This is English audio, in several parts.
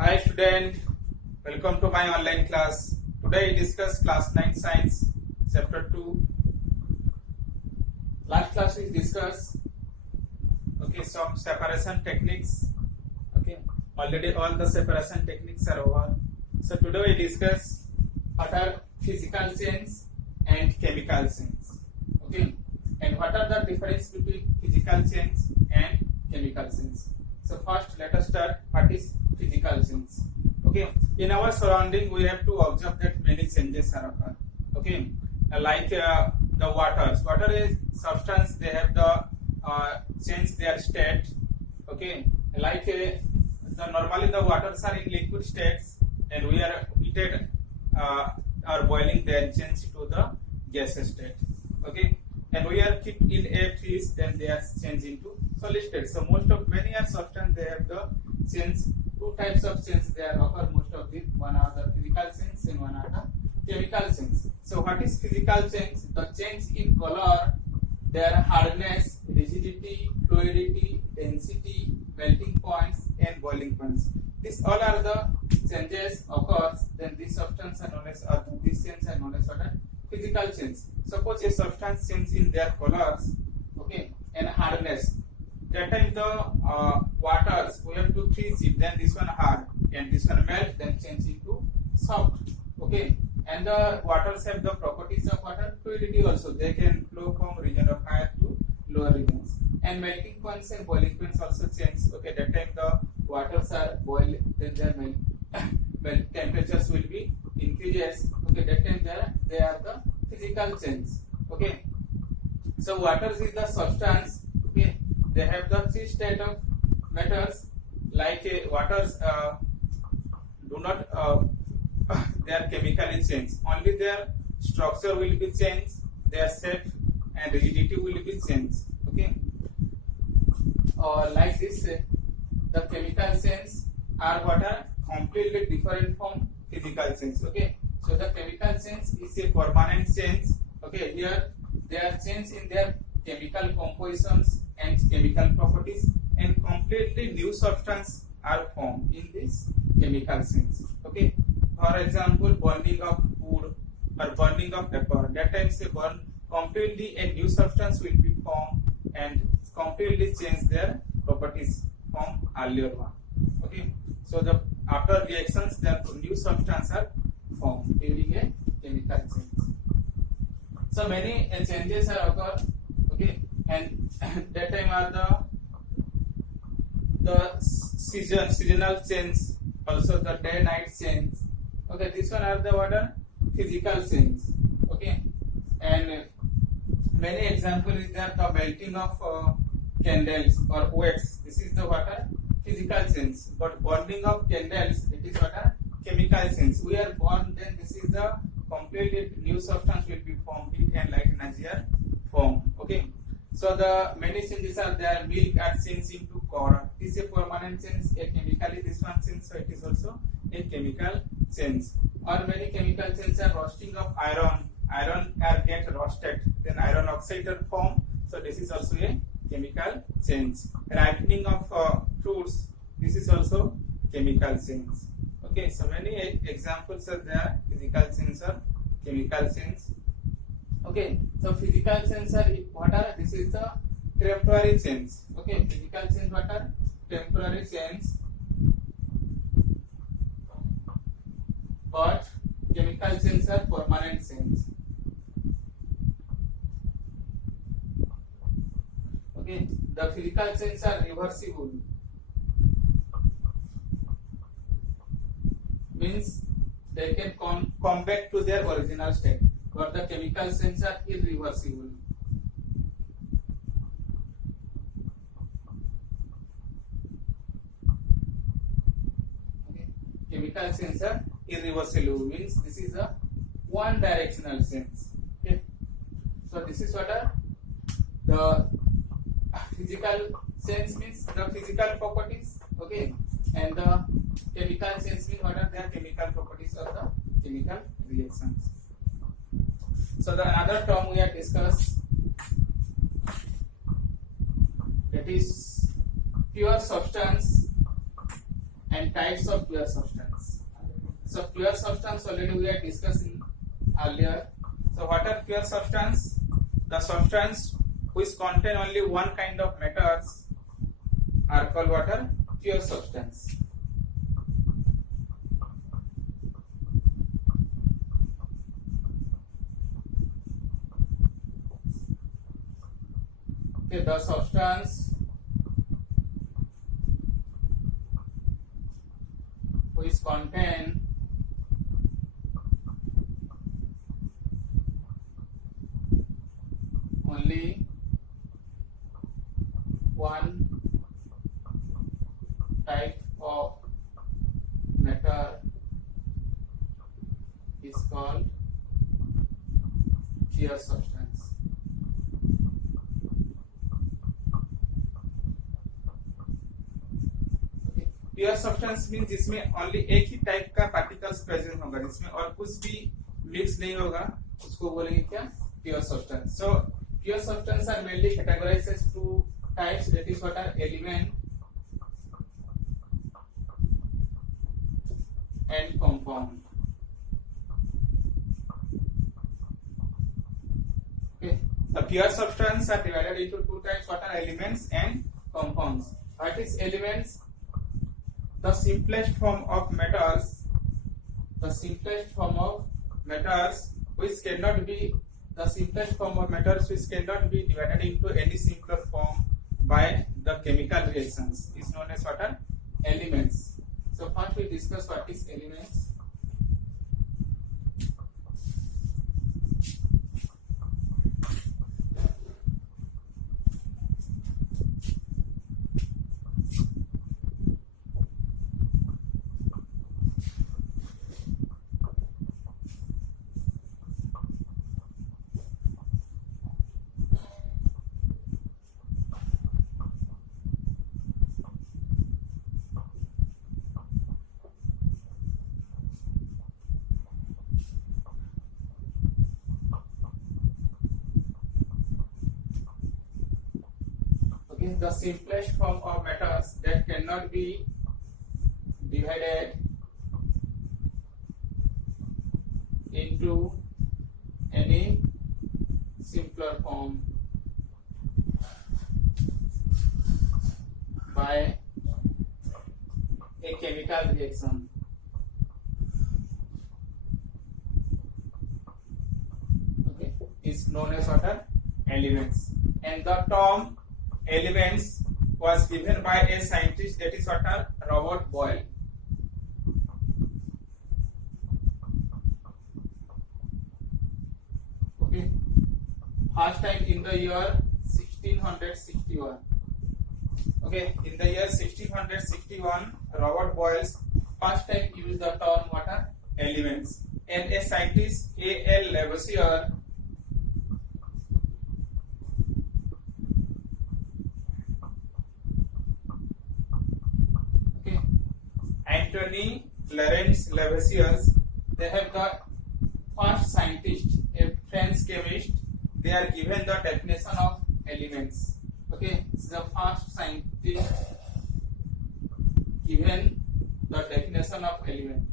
Hi student, welcome to my online class. Today we discuss class 9 science chapter 2. Last class we discuss some separation techniques. Already all the separation techniques are over. So today we discuss what are physical chains and chemical chains. And what are the difference between physical chains and chemical chains. So first let us start what is physical chains. In our surrounding we have to observe that many changes are occur. Like the waters. Water is substance, they have the change their state. Like normally the waters are in liquid states and we are heated or boiling, then change to the gaseous state. And we are keep in a freeze, then they are changed into solid state. So most of many are substance, they have the change. Two types of change they are occur most of the one are the physical change and one are the chemical change. So what is physical change? The change in color, their hardness, rigidity, fluidity, density, melting points and boiling points. These all are the changes occurs. Then these substance are known as these changes are known as what are physical change. Suppose a substance change in their colors, and hardness. That time the waters we have to freeze it, then this one hard and this one melt, then change into soft. And the waters have the properties of water. Fluidity also, they can flow from region of higher to lower regions. And melting points and boiling points also change. That time the waters are boiled, then their temperatures will be increases. That time they are the physical change. So waters is the substance. They have the three state of matters. Like waters do not they are chemically changed. Only their structure will be changed, their shape and rigidity will be changed. Like this, the chemical change are what are completely different from physical change. So the chemical change is a permanent change. Here they are changed in their chemical compositions and chemical properties, and completely new substance are formed in this chemical change. For example, burning of wood or burning of paper. That time say burn completely a new substance will be formed and completely change their properties from earlier one. So the after reactions, therefore new substance are formed during a chemical change. So many changes are occur. And that time are the seasonal change, also the day night change. This one are the what are physical change. And many example is that the melting of candles or wax. This is the what are physical change. But burning of candles, it is what are chemical change. We are born, then this is the completely new substance will be formed, heat and light energy are formed. So the many changes are there. Milk are changed into curd. This is a permanent change. A chemically this one change, so it is also a chemical change. Or many chemical changes are roasting of iron. Iron are get roasted, then iron oxide are formed. So this is also a chemical change. Ripening of fruits. This is also chemical change. So many examples are there. Physical change or chemical change. So physical change are what are? This is the temporary change. Physical change what are? Temporary change. But chemical change are permanent change. The physical change are reversible. Means they can come back to their original state. But the chemical change are irreversible. Chemical change are irreversible, means this is a one directional change. So this is what are the physical change means the physical properties. And the chemical change means what are the chemical properties of the chemical reactions. So the another term we have discussed, that is pure substance and types of pure substance. So pure substance already we are discussing earlier. So what are pure substance? The substance which contain only one kind of matters are called what are pure substance. Okay, the substance which contain only one type of matter is called pure substance. Okay. Pure substance means जिसमें only एक ही type का particles present होगा, जिसमें और कुछ भी mix नहीं होगा, उसको बोलेंगे क्या? Pure substance. So pure substance are mainly categorized as two types, that is what are element and compound. Okay, the pure substance are divided into two types, what are elements and compounds. What is elements? The simplest form of matters, the simplest form of matters which cannot be divided into any simpler form by the chemical reactions is known as what are elements. So first we discuss what is elements. The simplest form of matters that cannot be divided into any simpler form by a chemical reaction. Okay, is known as what are elements, and the term elements was given by a scientist, that is what are Robert Boyle. Okay, first time in the year 1661. Okay, in the year 1661, Robert Boyle first time used the term what are elements, and a scientist A.L. Lavoisier Antoine Lawrence Lavoisier, they have the first scientist, a French chemist. They are given the definition of elements. Okay, this is the first scientist given the definition of element.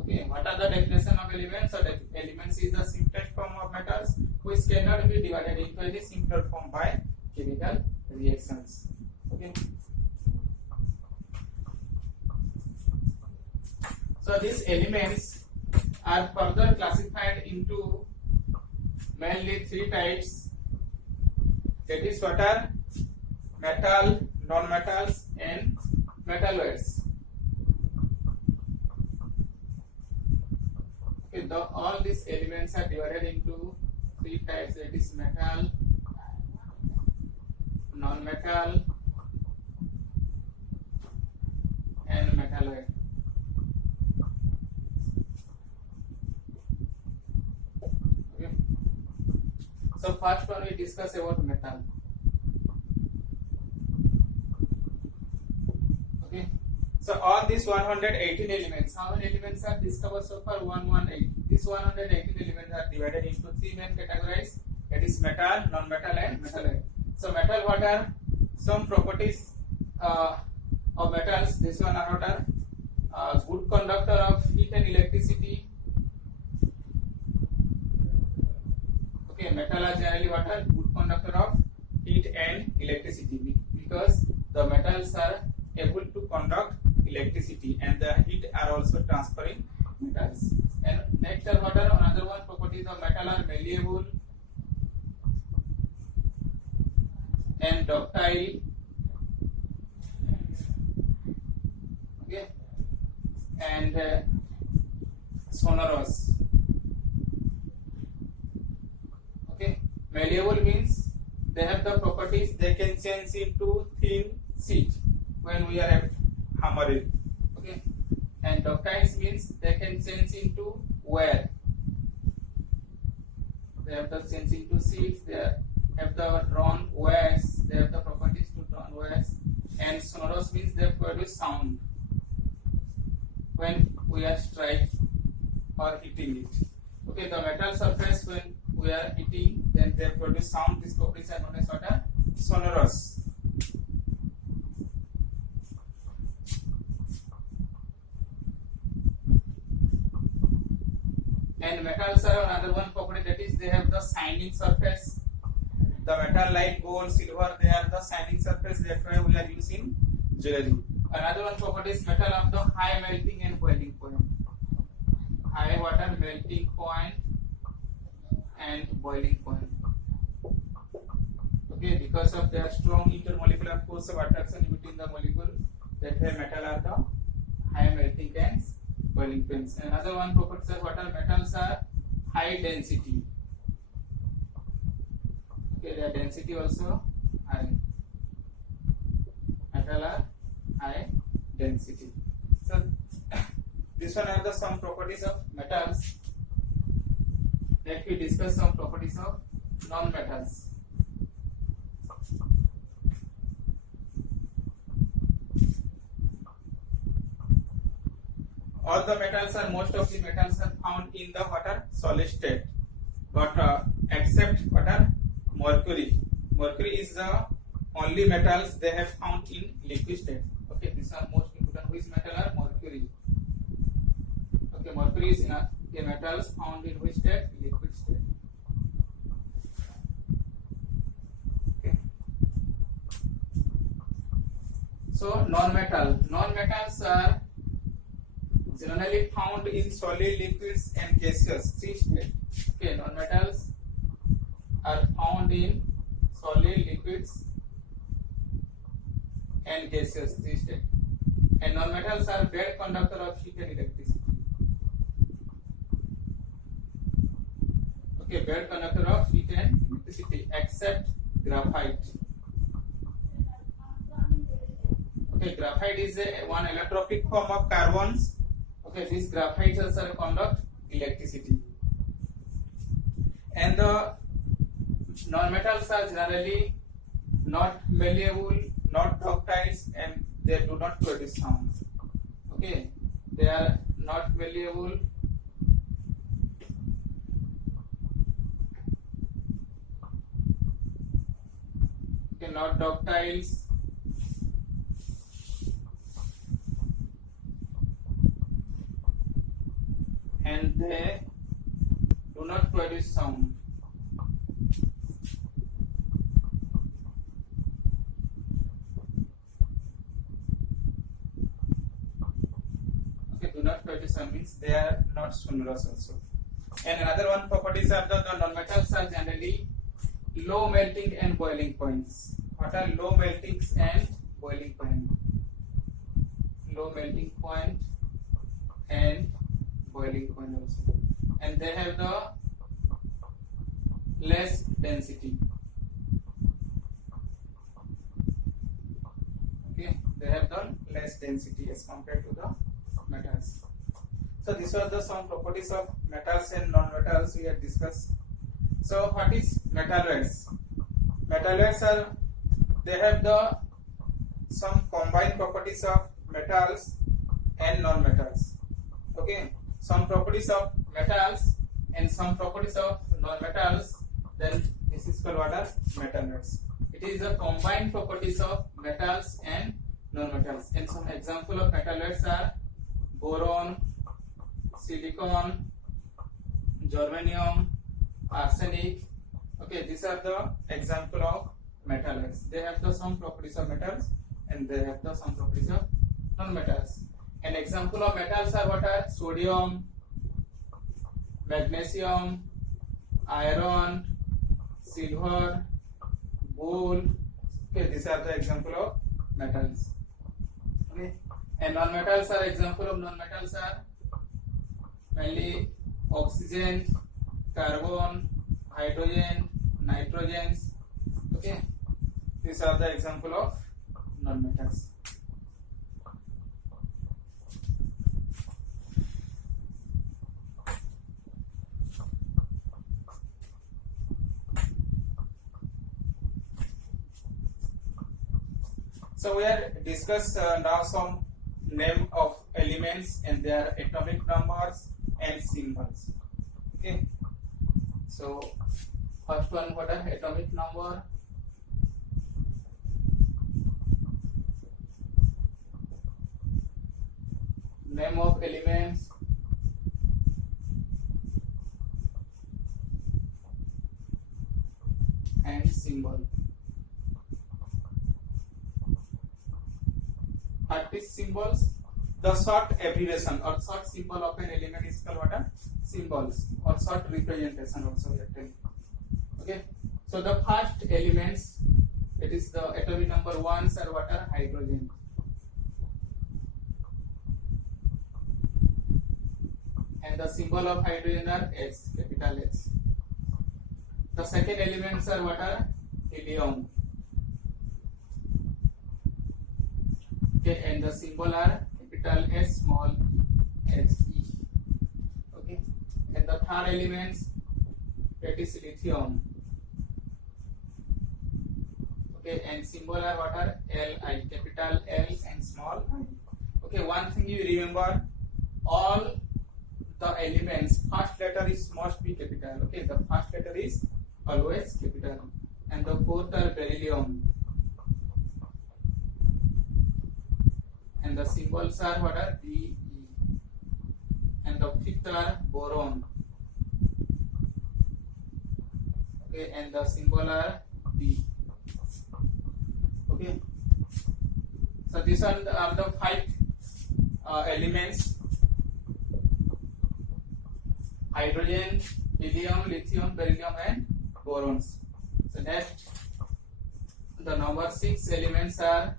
Okay, what are the definition of elements? So the elements is the simplest form of matters which cannot be divided into any simpler form by chemical reactions. Okay. So these elements are further classified into mainly three types, that is what are metal, non-metals and metalloids. Okay, all these elements are divided into three types, that is metal, non-metal and metalloid. So first one we discuss about metal. Okay. So all these 118 elements, how many elements are discovered so far? 118. These 118 elements are divided into three main categories. That is metal, non-metal and metalloid. So metal, what are some properties of metals. This one are what are good conductor of heat and electricity. Okay, metal are generally what are good conductor of heat and electricity because the metals are able to conduct electricity and the heat are also transferring metals. And next are what are another one properties of metal are malleable and ductile. Okay, and sonorous. Okay, malleable means they have the properties they can change into thin sheet when we are hammering. Okay, and ductiles means they can change into wire. They have the change into sheets. They have the drawn wires. They have the properties to drawn wires. And sonorous means they produce sound when we are striking or hitting it. Okay, the metal surface when we are hitting, then they produce sound. These properties are known as what are sonorous. And metals are another one property, that is they have the shining surface. The metal like gold, silver, they are the shining surface. That's why we are using jewelry. Another one property is metal of the high melting and boiling point. High water melting point and boiling point. Okay, because of their strong intermolecular force of attraction between the molecule, that way metal are the high melting and boiling points. Another one property of what are metals are high density. Okay, their density also high. Metal are high density. So this one are the some properties of metals. Let me discuss some properties of non-metals. All the metals are, most of the metals are found in the water solid state, but except what are mercury. Mercury is the only metals they have found in liquid state. Okay, these are most important. Which metal are mercury? Okay, mercury is in a metals found in which state? Liquid state. Okay. So non-metals are generally found in solid, liquids and gaseous three states. Okay, non-metals are found in solid, liquids and gaseous three states. And non-metals are bad conductor of heat and electricity. Okay, bad conductor of heat and electricity except graphite. Okay, graphite is one allotropic form of carbons. Okay, these graphites also conduct electricity. And the non-metals are generally not malleable, not ductiles, and they do not produce sound. Okay, they are not malleable, okay, not ductiles, and they do not produce sound. Okay, do not produce sound means they are not sonorous also. And another one properties of the non-metals are generally low melting and boiling points. What are low meltings and boiling point? Low melting point and boiling point also, and they have the less density. Okay, they have the less density as compared to the metals. So these are the some properties of metals and non-metals we have discussed. So what is metalloids? Metalloids are, they have the some combined properties of metals and non-metals. Okay, some properties of metals and some properties of non-metals, then this is called what are metalloids. It is the combined properties of metals and non-metals. And some example of metalloids are boron, silicon, germanium, arsenic. Okay, these are the example of metalloids. They have the some properties of metals and they have the some properties of non-metals. An example of metals are what are sodium, magnesium, iron, silver, gold. Okay, these are the example of metals. Okay, and non-metals are example of non-metals are mainly oxygen, carbon, hydrogen, nitrogens. Okay, these are the example of non-metals. So we are discuss now some name of elements and their atomic numbers and symbols. Okay. So first one, what are atomic number? Name of elements. And symbol. Artist symbols. The short abbreviation or short symbol of an element is called what are symbols or short representation also we are telling. Okay. So the first elements, it is the atomic number ones are what are hydrogen. And the symbol of hydrogen are H, capital H. The second elements are what are helium. Okay, and the symbol are capital S, small h e. Okay, and the third elements, that is lithium. Okay, and symbol are what are Li, capital L and small I. Okay, one thing you remember, all the elements first letter is must be capital. Okay, the first letter is always capital, and the fourth are beryllium. And the symbols are what are Be, and the fifth are boron. Okay, and the symbol are B. Okay, so these are the five elements: hydrogen, helium, lithium, beryllium, and borons. So next, the number 6 elements are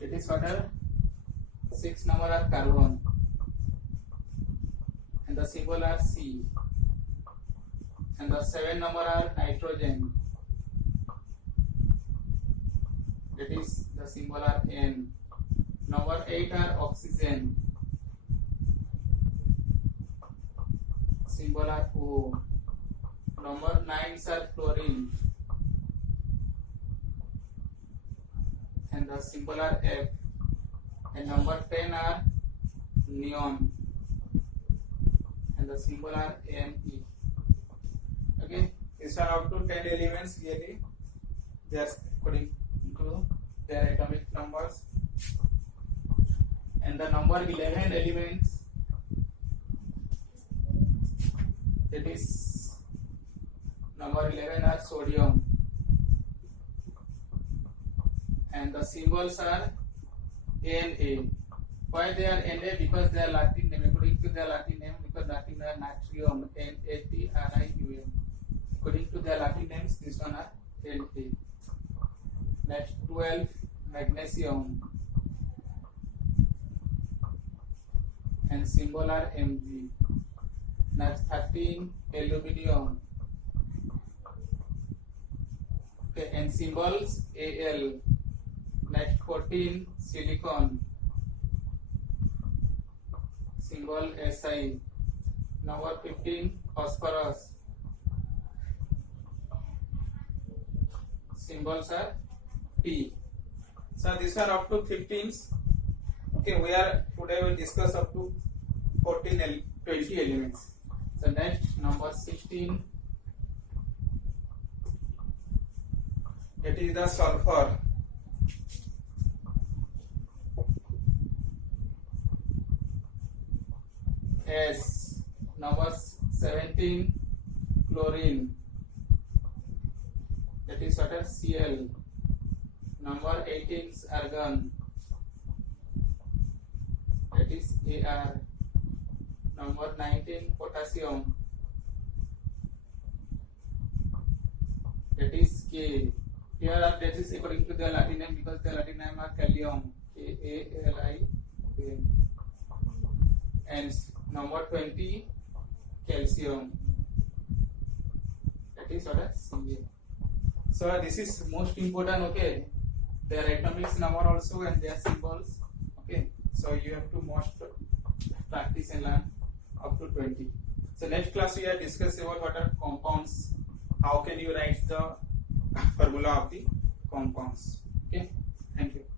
it is what are 6 number are carbon, and the symbol are C, and the 7 number are nitrogen, that is the symbol are N. Number 8 are oxygen, symbol are O. Number 9 are chlorine, and the symbol are F. And number 10 are neon, and the symbol are Ne. Okay, these are up to 10 elements really. They are according to their atomic numbers. And the number 11 elements, that is number 11 are sodium, and the symbols are Na. Why they are Na? Because they are Latin name. According to their Latin name, because Latin name are natrium, Natrium. According to their Latin names, this one are Na. Next 12 magnesium, and symbol are Mg. Next 13 aluminium. Okay, and symbols Al. Next 14 silicon, symbol Si. Number 15 phosphorus, symbols are P. So these are up to 15s. Okay, we are today we discuss up to 20 elements. So next number 16 It is the sulfur. S. Number 17, chlorine. That is what is Cl. Number 18 is argon. That is Ar. Number 19, potassium. That is K. Here are that is according to the Latin name, because the Latin name are Kalium. K-A-L-I-U-M. And number 20, calcium. That is what is Ca. So this is most important. Okay, their atomic number also and their symbols. Okay, so you have to most practice and learn up to 20. So next class we are discussing about what are compounds. How can you write the formula of the compounds? Okay, thank you.